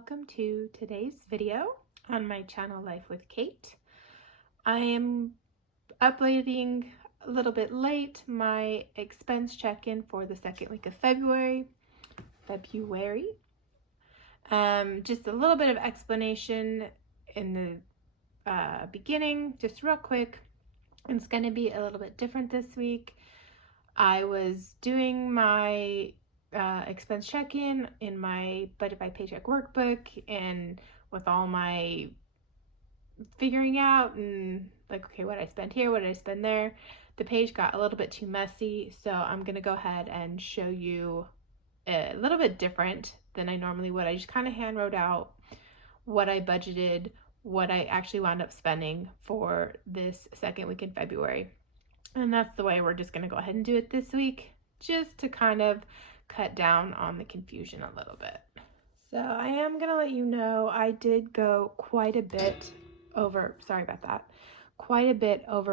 welcome to today's video on my channel Life with Kate. I am uploading a little bit late my expense check-in for the second week of February. Just a little bit of explanation in the beginning, just real quick. It's going to be a little bit different this week. I was doing my expense check-in in my budget by paycheck workbook, and with all my figuring out and like, okay, what did I spend here, what did I spend there, the page got a little bit too messy. So I'm gonna go ahead and show you a little bit different than I normally would. I just kind of hand wrote out what I budgeted, what I actually wound up spending for this second week in February. And that's the way we're just going to go ahead and do it this week, just to kind of cut down on the confusion a little bit. So I am going to let you know I did go quite a bit over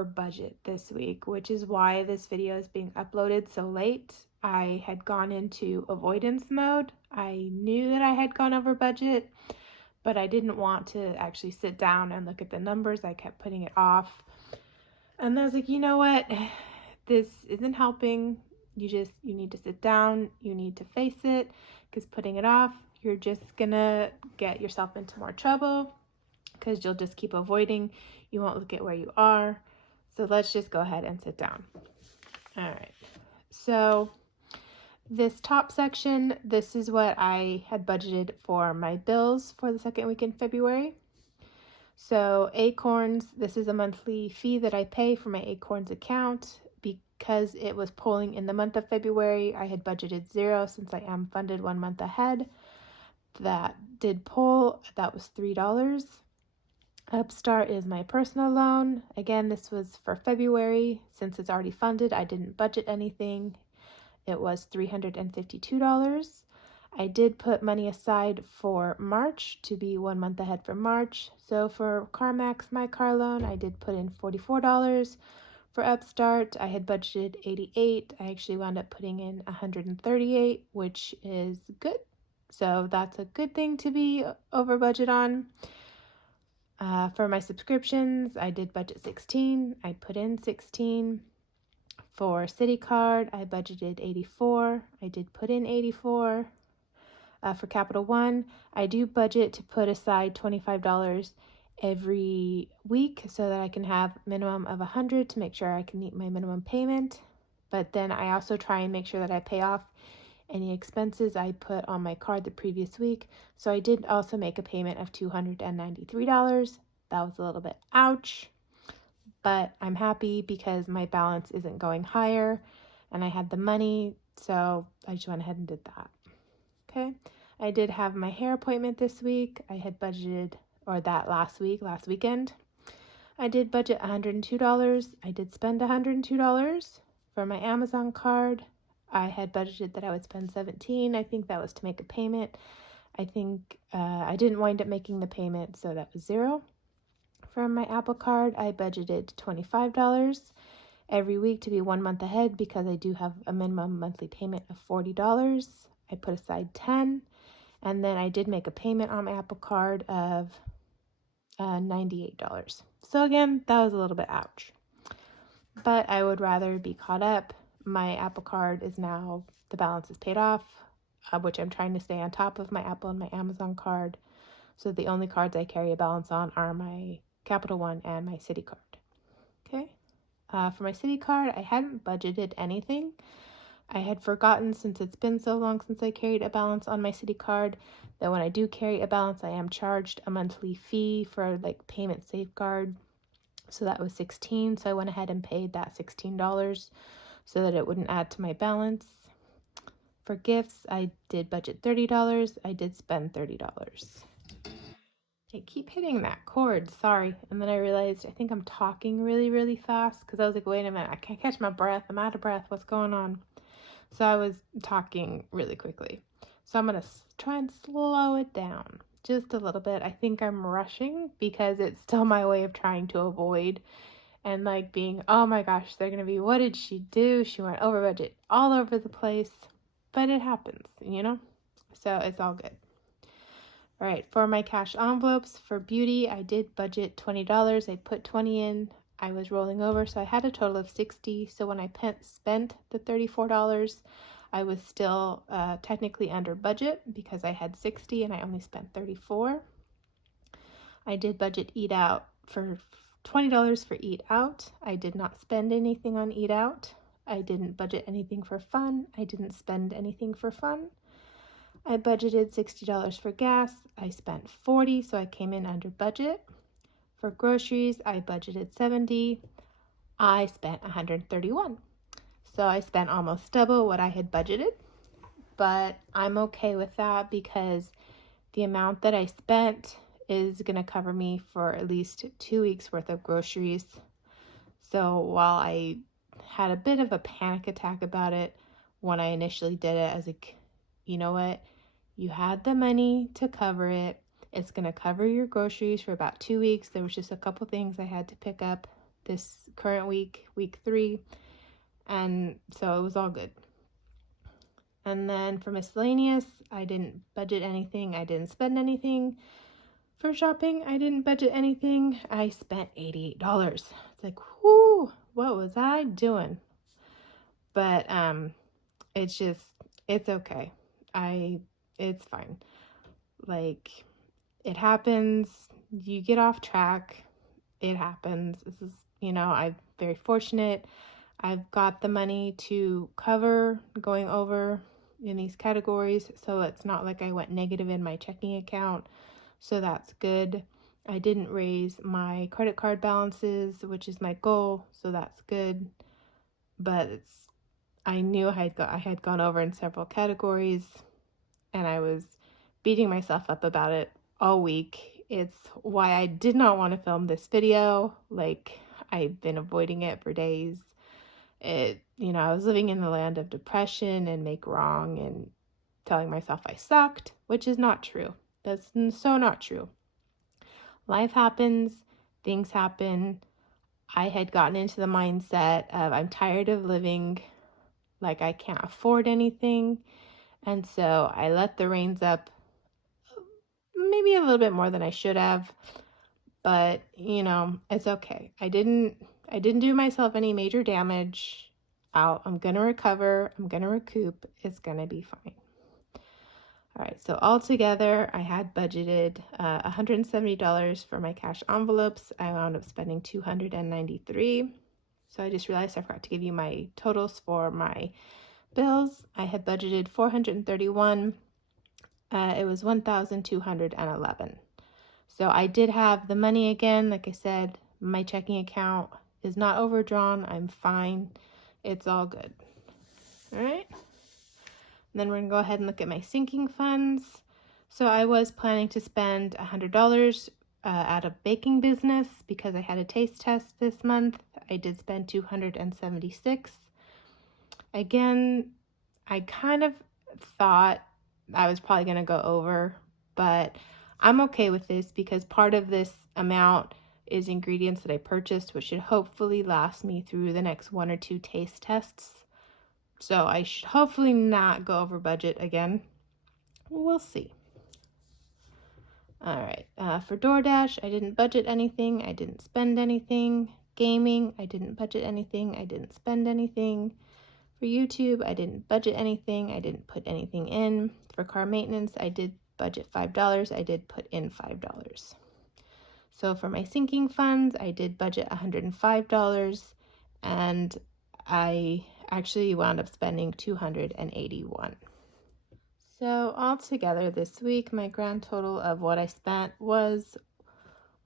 budget this week, which is why this video is being uploaded so late. I had gone into avoidance mode. I knew that I had gone over budget, but I didn't want to actually sit down and look at the numbers. I kept putting it off. And I was like, you know what? This isn't helping. You need to sit down. You need to face it, because putting it off, you're just gonna get yourself into more trouble, because you'll just keep avoiding. You won't look at where you are. So let's just go ahead and sit down. All right. So this top section, this is what I had budgeted for my bills for the second week in February. So Acorns, this is a monthly fee that I pay for my Acorns account. Because it was polling in the month of February, I had budgeted $0 since I am funded 1 month ahead. That did poll, that was $3. Upstart is my personal loan. Again, this was for February. Since it's already funded, I didn't budget anything. It was $352. I did put money aside for March to be 1 month ahead for March. So for CarMax, my car loan, I did put in $44. For Upstart, I had budgeted $88. I actually wound up putting in $138, which is good. So that's a good thing to be over budget on. For my subscriptions, I did budget $16. I put in $16. For Citi Card, I budgeted $84. I did put in $84. For Capital One, I do budget to put aside $25 every week so that I can have a minimum of $100 to make sure I can meet my minimum payment. But then I also try and make sure that I pay off any expenses I put on my card the previous week. So I did also make a payment of $293. That was a little bit ouch, but I'm happy because my balance isn't going higher and I had the money, so I just went ahead and did that. Okay, I did have my hair appointment this week. I had budgeted, or that last weekend. I did budget $102. I did spend $102. For my Amazon card, I had budgeted that I would spend $17. I think that was to make a payment. I think I didn't wind up making the payment, so that was $0. For my Apple card, I budgeted $25 every week to be 1 month ahead because I do have a minimum monthly payment of $40. I put aside $10, and then I did make a payment on my Apple card of $98. So again, that was a little bit ouch, but I would rather be caught up. My Apple card is now, the balance is paid off, which I'm trying to stay on top of my Apple and my Amazon card. So the only cards I carry a balance on are my Capital One and my Citi card. Okay. For my Citi card, I hadn't budgeted anything. I had forgotten, since it's been so long since I carried a balance on my Citi card, that when I do carry a balance, I am charged a monthly fee for like payment safeguard. So that was $16. So I went ahead and paid that $16 so that it wouldn't add to my balance. For gifts, I did budget $30. I did spend $30. I keep hitting that cord, sorry. And then I realized I think I'm talking really, really fast, because I was like, wait a minute, I can't catch my breath. I'm out of breath. What's going on? So I was talking really quickly. So I'm going to try and slow it down just a little bit. I think I'm rushing because it's still my way of trying to avoid and like being, oh my gosh, they're going to be, what did she do? She went over budget all over the place. But it happens, you know? So it's all good. All right, for my cash envelopes for beauty, I did budget $20. I put 20 in. I was rolling over, so I had a total of 60. So when I spent the $34, I was still technically under budget because I had 60 and I only spent 34. I did budget eat out for $20 for eat out. I did not spend anything on eat out. I didn't budget anything for fun. I didn't spend anything for fun. I budgeted $60 for gas. I spent $40, so I came in under budget. For groceries, I budgeted $70. I spent $131. So I spent almost double what I had budgeted, but I'm okay with that because the amount that I spent is going to cover me for at least 2 weeks worth of groceries. So while I had a bit of a panic attack about it when I initially did it, I was like, you know what? You had the money to cover it. It's going to cover your groceries for about 2 weeks. There was just a couple things I had to pick up this current week, week 3. And so it was all good. And then for miscellaneous, I didn't budget anything. I didn't spend anything. For shopping, I didn't budget anything. I spent $88. It's like, whoo, what was I doing? But it's okay. It's fine. Like, it happens. You get off track. It happens. This is, I'm very fortunate. I've got the money to cover going over in these categories, so it's not like I went negative in my checking account. So that's good. I didn't raise my credit card balances, which is my goal, so that's good. But I knew I had gone over in several categories, and I was beating myself up about it all week. It's why I did not want to film this video. Like, I've been avoiding it for days. I was living in the land of depression and make wrong and telling myself I sucked, which is not true. That's so not true. Life happens, things happen. I had gotten into the mindset of I'm tired of living like I can't afford anything. And so I let the reins up maybe a little bit more than I should have. But, it's okay. I didn't do myself any major damage. I'm going to recover. I'm going to recoup. It's going to be fine. All right, so altogether, I had budgeted $170 for my cash envelopes. I wound up spending $293. So I just realized I forgot to give you my totals for my bills. I had budgeted $431. It was $1,211. So I did have the money again. Like I said, my checking account is not overdrawn. I'm fine. It's all good. All right. And then we're going to go ahead and look at my sinking funds. So I was planning to spend $100 at a baking business because I had a taste test this month. I did spend $276. Again, I kind of thought I was probably going to go over, but I'm okay with this because part of this amount is ingredients that I purchased, which should hopefully last me through the next 1 or 2 taste tests. So I should hopefully not go over budget again. We'll see. All right. For DoorDash, I didn't budget anything. I didn't spend anything. Gaming, I didn't budget anything. I didn't spend anything. For YouTube, I didn't budget anything. I didn't put anything in. For car maintenance, I did budget $5. I did put in $5. So for my sinking funds, I did budget $105, and I actually wound up spending $281. So altogether this week, my grand total of what I spent was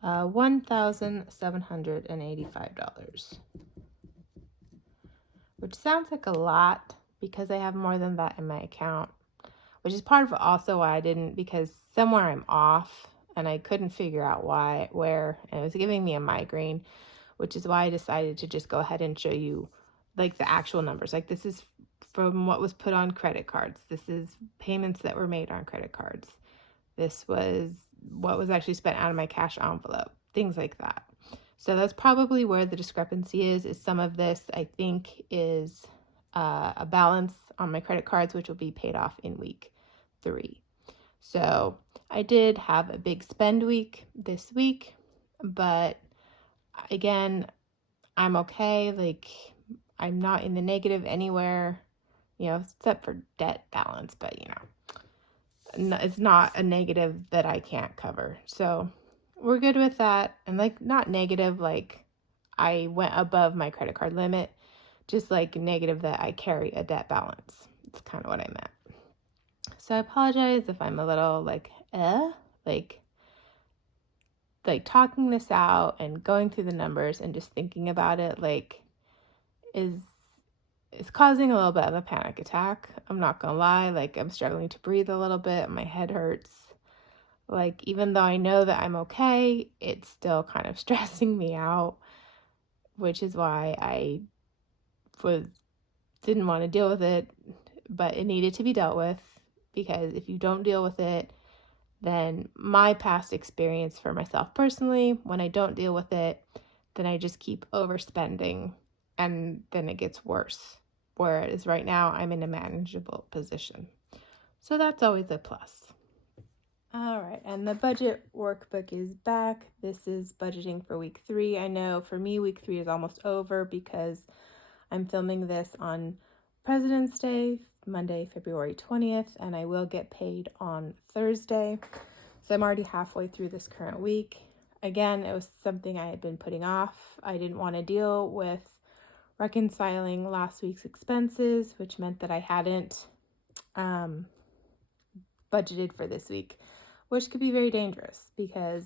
$1,785, which sounds like a lot because I have more than that in my account, which is part of also why I didn't, because somewhere I'm off and I couldn't figure out where, and it was giving me a migraine, which is why I decided to just go ahead and show you like the actual numbers. Like, this is from what was put on credit cards. This is payments that were made on credit cards. This was what was actually spent out of my cash envelope, things like that. So that's probably where the discrepancy is some of this, I think, is a balance on my credit cards, which will be paid off in week 3. So I did have a big spend week this week, but again, I'm okay. Like, I'm not in the negative anywhere, except for debt balance, but it's not a negative that I can't cover. So we're good with that. And like, not negative, like I went above my credit card limit, just like negative that I carry a debt balance. It's kind of what I meant. So I apologize if I'm a little like talking this out and going through the numbers and just thinking about it, like, is causing a little bit of a panic attack. I'm not gonna lie, like I'm struggling to breathe a little bit. My head hurts. Like, even though I know that I'm okay, it's still kind of stressing me out, which is why I didn't want to deal with it, but it needed to be dealt with, because if you don't deal with it, then my past experience for myself personally, when I don't deal with it, then I just keep overspending and then it gets worse. Whereas right now I'm in a manageable position. So that's always a plus. All right, and the budget workbook is back. This is budgeting for week 3. I know for me, week 3 is almost over because I'm filming this on President's Day, Monday, February 20th, and I will get paid on Thursday. So I'm already halfway through this current week. Again, it was something I had been putting off. I didn't want to deal with reconciling last week's expenses, which meant that I hadn't budgeted for this week, which could be very dangerous because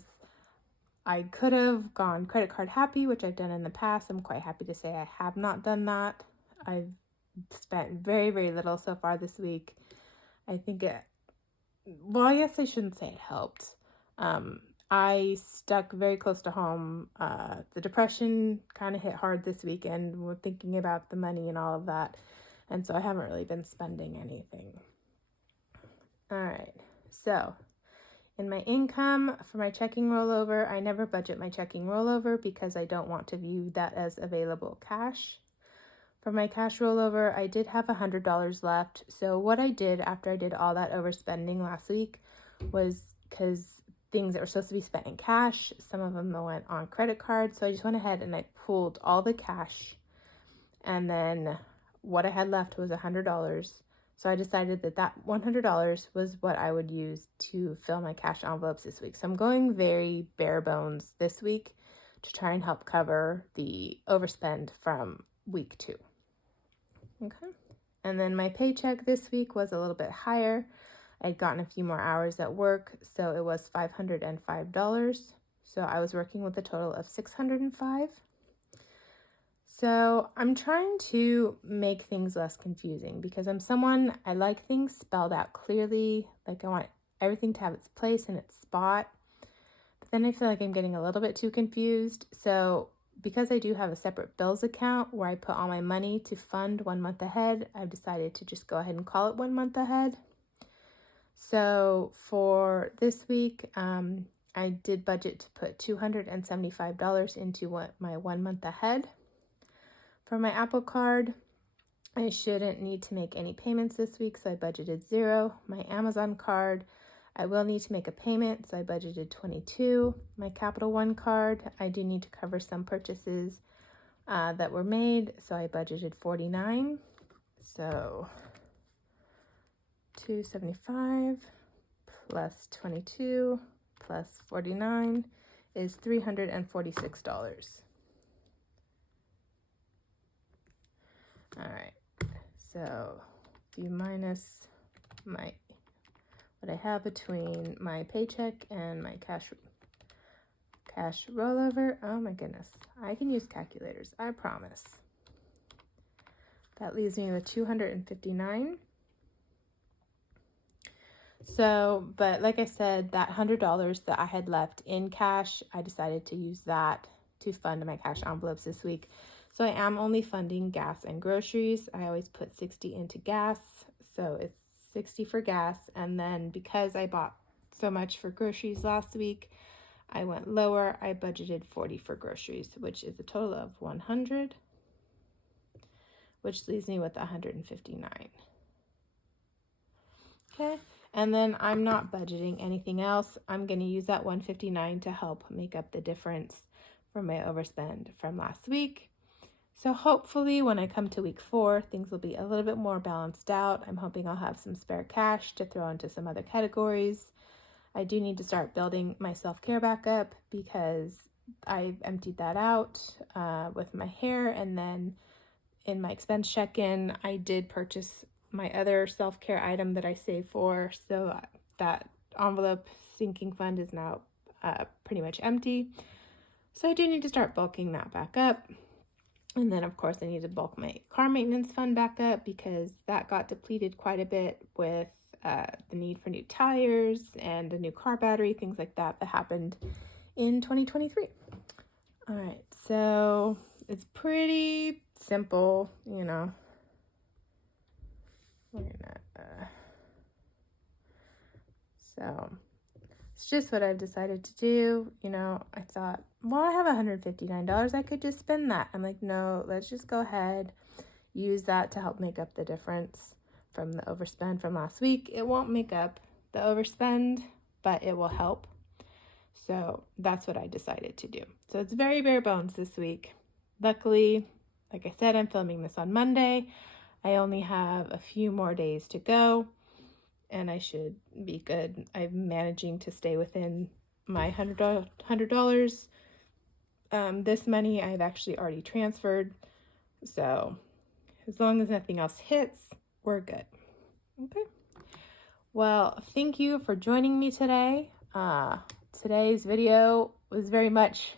I could have gone credit card happy, which I've done in the past. I'm quite happy to say I have not done that. I've spent very, very little so far this week. I think I guess I shouldn't say it helped. I stuck very close to home. The depression kind of hit hard this weekend. We're thinking about the money and all of that. And so I haven't really been spending anything. All right. So in my income for my checking rollover, I never budget my checking rollover because I don't want to view that as available cash. For my cash rollover, I did have $100 left. So what I did after I did all that overspending last week was, because things that were supposed to be spent in cash, some of them went on credit cards. So I just went ahead and I pulled all the cash. And then what I had left was $100. So I decided that that $100 was what I would use to fill my cash envelopes this week. So I'm going very bare bones this week to try and help cover the overspend from week 2. Okay. And then my paycheck this week was a little bit higher. I'd gotten a few more hours at work, so it was $505. So I was working with a total of $605. So I'm trying to make things less confusing because I like things spelled out clearly. Like, I want everything to have its place and its spot. But then I feel like I'm getting a little bit too confused. So because I do have a separate bills account where I put all my money to fund 1 month ahead, I've decided to just go ahead and call it 1 month ahead. So for this week, I did budget to put $275 into my 1 month ahead. For my Apple Card, I shouldn't need to make any payments this week, so I budgeted $0. My Amazon card, I will need to make a payment, so I budgeted $22. My Capital One card, I do need to cover some purchases that were made, so I budgeted $49. So $275 plus $22 plus $49 is $346. All right, so if you minus what I have between my paycheck and my cash rollover, oh my goodness, I can use calculators, I promise. That leaves me with $259. So, but like I said, that $100 that I had left in cash, I decided to use that to fund my cash envelopes this week. So I am only funding gas and groceries. I always put 60 into gas, so it's 60 for gas. And then because I bought so much for groceries last week, I went lower. I budgeted 40 for groceries, which is a total of 100, which leaves me with 159. Okay, And then I'm not budgeting anything else. I'm going to use that $159 to help make up the difference from my overspend from last week. So hopefully when I come to week 4, things will be a little bit more balanced out. I'm hoping I'll have some spare cash to throw into some other categories. I do need to start building my self-care back up because I've emptied that out with my hair. And then in my expense check-in, I did purchase my other self-care item that I saved for. So that envelope sinking fund is now pretty much empty. So I do need to start bulking that back up. And then, of course, I need to bulk my car maintenance fund back up because that got depleted quite a bit with the need for new tires and a new car battery, things like that happened in 2023. All right, so it's pretty simple, you know. So it's just what I've decided to do. You know, I thought, well, I have $159. I could just spend that. I'm like, no, let's just go ahead, use that to help make up the difference from the overspend from last week. It won't make up the overspend, but it will help. So that's what I decided to do. So it's very bare bones this week. Luckily, like I said, I'm filming this on Monday. I only have a few more days to go and I should be good. I'm managing to stay within my $100. This money I've actually already transferred. So as long as nothing else hits, we're good. Okay. Well, thank you for joining me today. Today's video was very much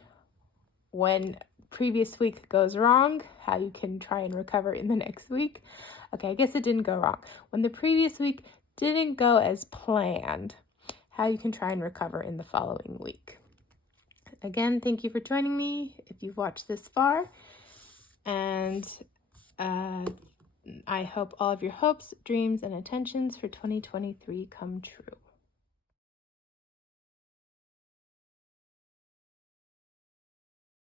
when previous week goes wrong, how you can try and recover in the next week. Okay, I guess it didn't go wrong. When the previous week didn't go as planned, how you can try and recover in the following week. Again, thank you for joining me if you've watched this far. And I hope all of your hopes, dreams, and intentions for 2023 come true.